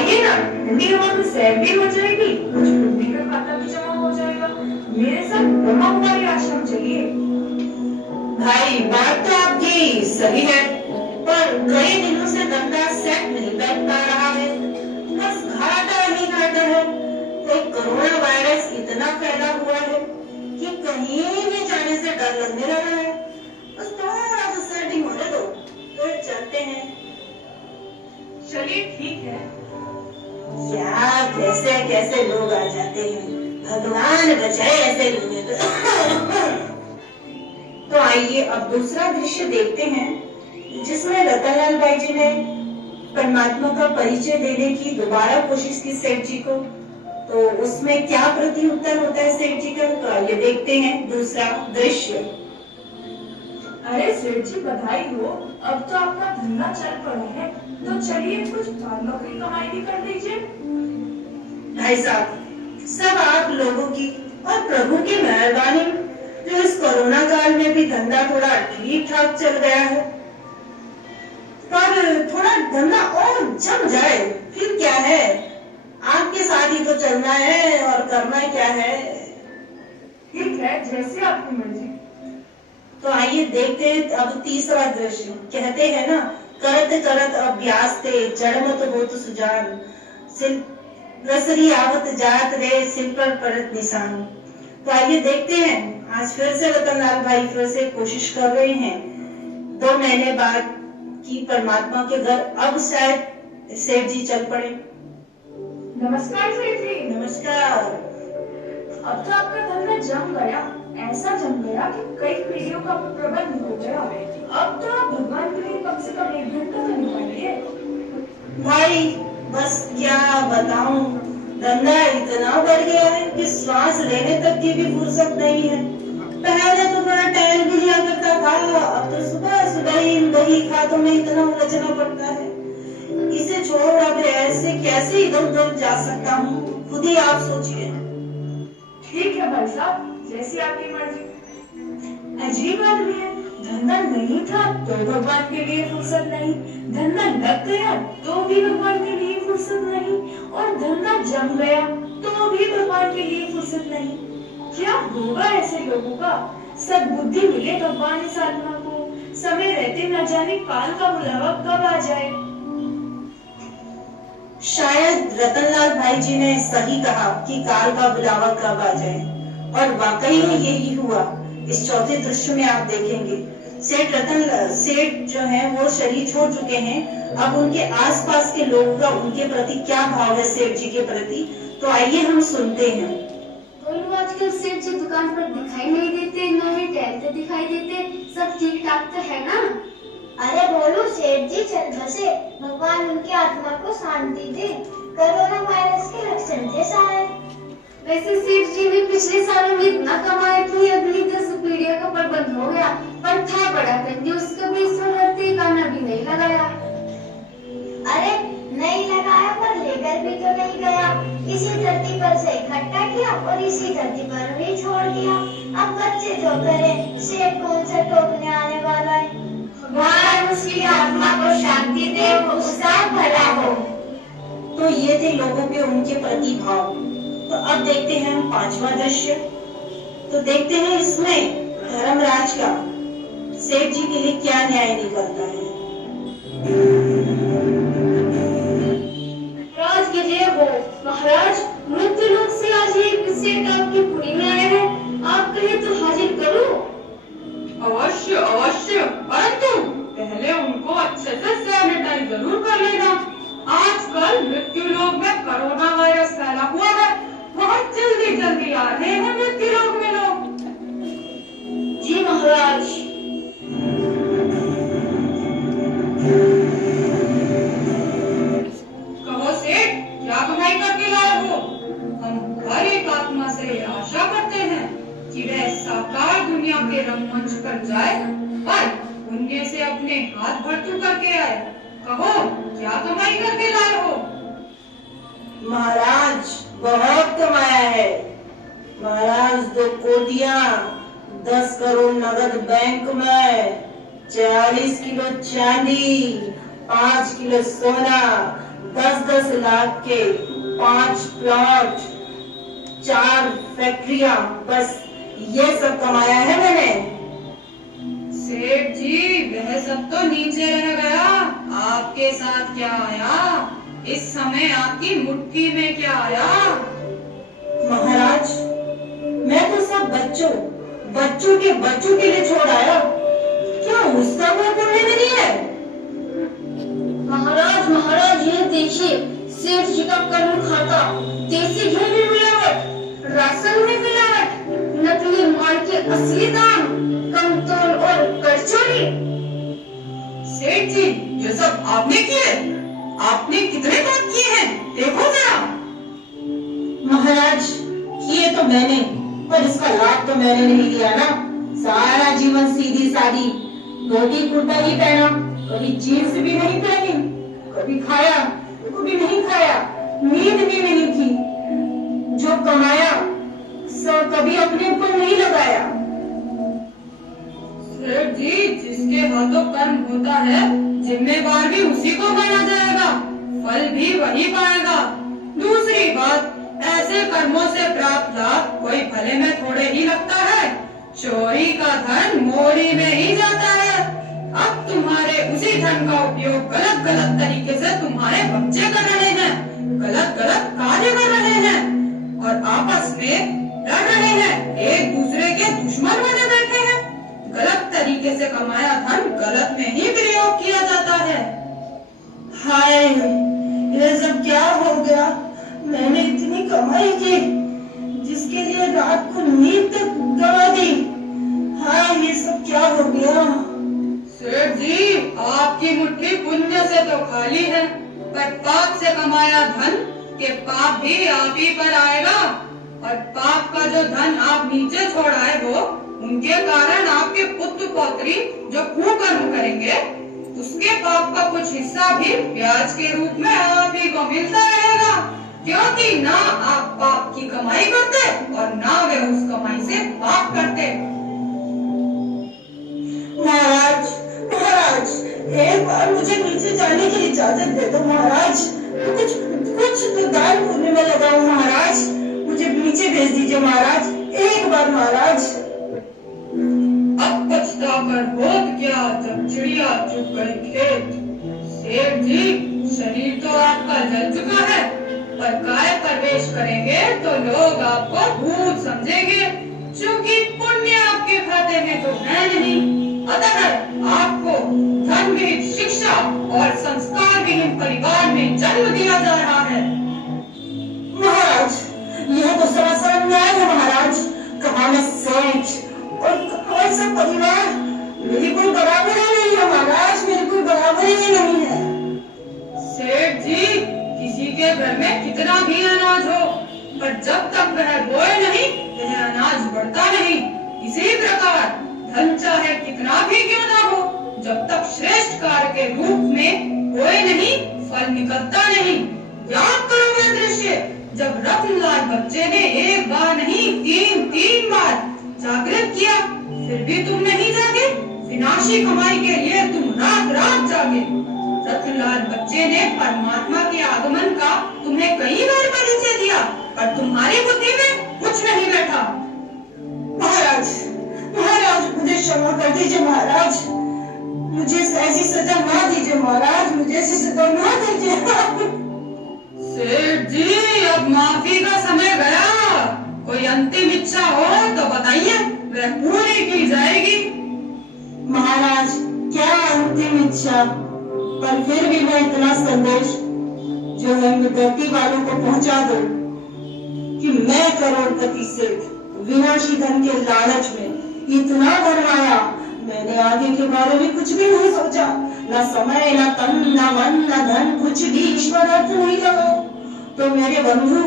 आइए ना, ठंडी हवा में सैर भी हो जाएगी, कुछ बुद्धि का खाता भी जमा हो जाएगा। मेरे साथ ब्रह्मकुमारी आश्रम चलिए। भाई बात तो आपकी सही है, पर कई दिनों से धंधा सेट नहीं बैठ पा रहा है, बस घाटा ही घाटा है। कोई कोरोना वायरस इतना फैला हुआ है कि कहीं भी जाने से डर लगने लगा है। बस थोड़ा सा सेटिंग होने दो, फिर चलते हैं। चलिए ठीक है। क्या कैसे कैसे लोग आ जाते हैं, भगवान बचाए ऐसे लोगों को। तो आइए अब दूसरा दृश्य देखते हैं, जिसमें रतनलाल भाई जी ने परमात्मा का परिचय देने की दोबारा कोशिश की सेठ जी को। तो उसमें क्या प्रति उत्तर होता है सेठ जी का, तो आइए देखते हैं दूसरा दृश्य। अरे सेठ जी बधाई हो, अब तो आपका धंधा चल पड़ा है, तो चलिए कुछ और नौकरी कमाई भी कर लीजिए। भाई साहब, सब आप लोगों की और प्रभु की मेहरबानी जो इस कोरोना काल में भी धंधा थोड़ा ठीक ठाक चल गया है, पर थोड़ा धंधा और जम जाए फिर क्या है, आपके साथ ही तो चलना है और करना क्या है। ठीक है, जैसे आपकी मर्जी। तो आइए देखते हैं अब तीसरा दृश्य। कहते हैं ना, करत करत अभ्यास थे जड़ मत होत सुजान, सिल रसरी आवत जात रे सिल पर परत निशान। तो आइए देखते हैं, आज फिर से रतनलाल भाई फिर से कोशिश कर रहे हैं 2 महीने बाद कि परमात्मा के घर अब शायद सेठ जी चल पड़े। नमस्कार सेठ जी। नमस्कार। अब तो आपका धंधा जम गया, ऐसा जम गया कि कई पीढ़ियों का प्रबंध हो गया। अब तो आप भगवान के लिए कम से कम 1 घंटा तो निकालिए। भाई बस क्या बताऊं, धंधा इतना बढ़ गया है कि श्वास लेने तक की भी फुर्सत नहीं है। पहले तो थोड़ा टहल भी लिया करता था, अब तो सुबह सुबह ही इन दही खातों में इतना उलझना पड़ता है। इसे छोड़ अब ऐसे कैसे इधर उधर जा सकता हूँ, खुद ही आप सोचिए। ठीक है भाई साहब, जैसी आपकी मर्जी। अजीब आदमी है, धंधा नहीं था तो भगवान के लिए फुर्सत नहीं, धंधा लग गया तो भी भगवान के लिए फुर्सत नहीं, और धंधा जम गया तो भी भगवान के लिए फुर्सत नहीं। क्या होगा ऐसे लोगों का? सब बुद्धि मिले भगवान इस आत्मा को, समय रहते न जाने काल का बुलावा कब आ जाए। शायद रतनलाल भाई जी ने सही कहा कि काल का बुलावा कब आ जाए, और वाकई में यही हुआ। इस चौथे दृश्य में आप देखेंगे सेठ जो है वो शरीर छोड़ चुके हैं। अब उनके आसपास के लोगों का उनके प्रति क्या भाव है सेठ जी के प्रति, तो आइए हम सुनते हैं। बोलो, आजकल सेठ जी दुकान पर दिखाई नहीं देते, न ही टहलते दिखाई देते, सब ठीक ठाक तो है ना? अरे बोलू, सेठ जी चल बसे, भगवान उनकी आत्मा को शांति दे। कोरोना वायरस के लक्षण थे शायद। वैसे सेठ जी ने पिछले सालों में इतना कमाया कि अगली 10 पीढ़ियों का प्रबंध हो गया, पर था बड़ा कंजूस, कभी ईश्वर हरते गाना भी नहीं लगाया। अरे नहीं लगाया, पर लेकर भी तो नहीं गया। इसी धरती पर से इकट्ठा किया और इसी धरती पर भी छोड़ दिया। अब बच्चे जो करें, सेठ कौन सा टोकने आने वाला है। भगवान उसकी आत्मा को शांति दे, उसका भला हो। तो ये थे लोगों के उनके प्रति भाव। तो अब देखते हैं हम 5वां दृश्य। तो देखते हैं इसमें धर्मराज का सेठ जी के लिए क्या न्याय निकलता है। राज की जय हो। महाराज, मृत्यु लोक से आज एक सेठ आपकी पुरी में आए हैं, आप कहे तो हाजिर करो। अवश्य अवश्य, परंतु पहले उनको अच्छे से सैनिटाइज जरूर कर लेना। आजकल मृत्यु लोक में कोरोना वायरस फैला हुआ है, बहुत जल्दी जल्दी आ रहे हैं मृत्यु लोक में लोग। जी महाराज। कहो सेठ, क्या कमाई करके लाए हो? हम हर एक आत्मा से आशा करते हैं कि वह साकार दुनिया के रंगमंच पर जाए और पुण्य से अपने हाथ भरतू करके आए। कहो, क्या कमाई करके लाए हो? महाराज बहुत कमाया है महाराज, 2 कोटियां, 10 करोड़ नगद बैंक में, 40 किलो चांदी 5 किलो सोना, 10-10 लाख के 5 प्लॉट, 4 फैक्ट्रियां, बस ये सब कमाया है मैंने। सेठ जी, वह सब तो नीचे रह गया, आपके साथ क्या आया? इस समय आपकी मुट्ठी में क्या आया? महाराज, मैं तो सब बच्चों के लिए छोड़ आया, क्या उसका मुंह पुण्य नहीं है? महाराज ये देखिए, सेठ जी का कर्म खाता, देसी घी में मिलावट, राशन में मिलावट, नकली माल के असली दाम, कम तोल और कर चोरी। सेठ जी, ये सब आपने किए? आपने कितने काम किए हैं? देखो जरा। महाराज, किए तो मैंने, पर इसका लाभ तो मैंने नहीं लिया ना। सारा जीवन सीधी सादी धोती कुर्ता ही पहना, कभी जीन्स भी नहीं पहनी, कभी खाया कभी नहीं खाया, नींद भी नहीं की। जो कमाया सब कभी अपने ऊपर नहीं लगाया। सेठ जी, जिसके हाथों कर्म होता है, जिम्मेवार भी उसी को माना जाएगा, फल भी वही पाएगा। दूसरी बात, ऐसे कर्मों से प्राप्त लाभ कोई भले में थोड़े ही लगता है, चोरी का धन मोरी में ही जाता है। अब तुम्हारे उसी धन का उपयोग गलत तरीके से तुम्हारे बच्चे कर रहे हैं, गलत कार्य कर रहे हैं और आपस में लड़ रहे हैं, एक दूसरे के दुश्मन बने बैठे हैं। गलत तरीके से कमाया धन गलत में ही प्रयोग किया जाता है। हाय, ये सब क्या हो गया? मैंने इतनी कमाई की, जिसके लिए रात को नींद तक गवा दी। हाय, ये सब क्या हो गया? सेठ जी, आपकी मुट्ठी पुण्य से तो खाली है, पर पाप से कमाया धन के पाप भी आप ही पर आएगा। और पाप का जो धन आप नीचे छोड़ आए हो, उनके कारण आपके पुत्र पौत्री जो कुकर्म करेंगे, उसके पाप का कुछ हिस्सा भी ब्याज के रूप में आप ही को मिलता रहेगा, क्योंकि ना आप पाप की कमाई करते और ना वे उस कमाई से पाप करते। महाराज, एक बार मुझे नीचे जाने की इजाजत दे दो महाराज। कुछ तो दान पुण्य में लगाऊं महाराज, मुझे नीचे भेज दीजिए महाराज, एक बार महाराज। अब पछताकर होत क्या, जब चिड़िया चुग गई खेत। सेठ जी, शरीर तो आपका जल चुका है, पर काय प्रवेश करेंगे तो लोग आपको भूत समझेंगे, क्योंकि पुण्य आपके खाते में तो है नहीं। अतः आपको धर्म विहित शिक्षा और संस्कार विहीन परिवार में जन्म दिया जा रहा है। महाराज, यह तो सरासर अन्याय है महाराज। कहाँ मैं सेठ और कहाँ सब परिवार, मेरी कोई बराबरी नहीं है महाराज, मेरी कोई बराबरी ही नहीं है। सेठ जी, किसी के घर में कितना भी अनाज हो, पर जब तक वह बोए नहीं, वह अनाज बढ़ता नहीं। इसी प्रकार धन चाहे कितना भी क्यों ना हो, जब तक श्रेष्ठ कार्य के रूप में बोए नहीं, फल निकलता नहीं। याद करो वह दृश्य, जब रत्नलाल बच्चे ने एक बार नहीं 3 बार जागृत किया, फिर भी तुम नहीं जागे। विनाशी कमाई के लिए तुम रात जागे। रत्नलाल बच्चे ने परमात्मा के आगमन का तुम्हें कई बार परिचय दिया, पर तुम्हारी बुद्धि में कुछ नहीं बैठा। महाराज, मुझे क्षमा कर दीजिए महाराज, मुझे ऐसी सजा ना दीजिए महाराज, मुझे ऐसी सजा ना दीजिए। सेठ जी, अब माफी का समय गया, कोई अंतिम इच्छा हो तो बताइए, वह पूरी की जाएगी। महाराज, क्या अंतिम इच्छा, पर फिर भी मैं इतना संदेश जो है धरती वालों को पहुंचा दूं कि मैं करोड़पति सेठ विनाशी धन के लालच में इतना भरमाया, मैंने आगे के बारे में कुछ भी नहीं सोचा, न समय, न तन, न मन, न धन, कुछ भी ईश्वर अर्थ नहीं लगा। तो मेरे बंधु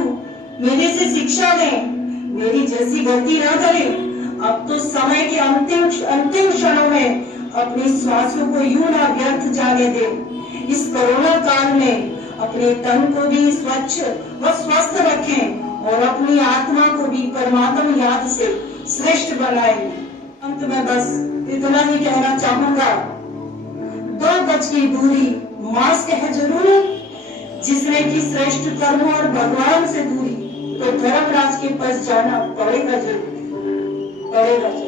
मेरे से शिक्षा लें, मेरी जैसी गलती न करें। अब तो समय के अंतिम क्षणों में अपनी श्वासों को यूं ना व्यर्थ जाने दे। इस कोरोना काल में अपने तन को भी स्वच्छ व स्वस्थ रखें और अपनी आत्मा को भी परमात्मा याद से श्रेष्ठ बनाएं। अंत में बस इतना ही कहना चाहूंगा, 2 गज की दूरी मास्क है जरूरी। जिसने की श्रेष्ठ कर्म और भगवान से दूरी, तो धर्मराज के पास जाना पड़ेगा जरूर, पड़ेगा।